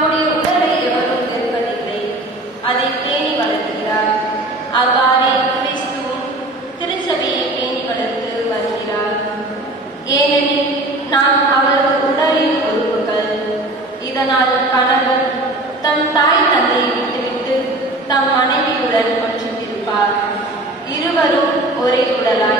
தம்முடைய உடலை எவரும் வெறுப்பதில்லை, அதை பேணி வளர்க்கிறார். அவ்வாறே கிறிஸ்துவும் திருச்சபையை பேணி வளர்த்து வருகிறார். ஏனெனில் நாம் அவரது உடலின் உறுப்புகள். இதனால் கணவன் தன் தாய் தந்தையை விட்டுவிட்டு தம் மனைவியுடன் ஒன்றித்திருப்பார். இருவரும் ஒரே உடலாய்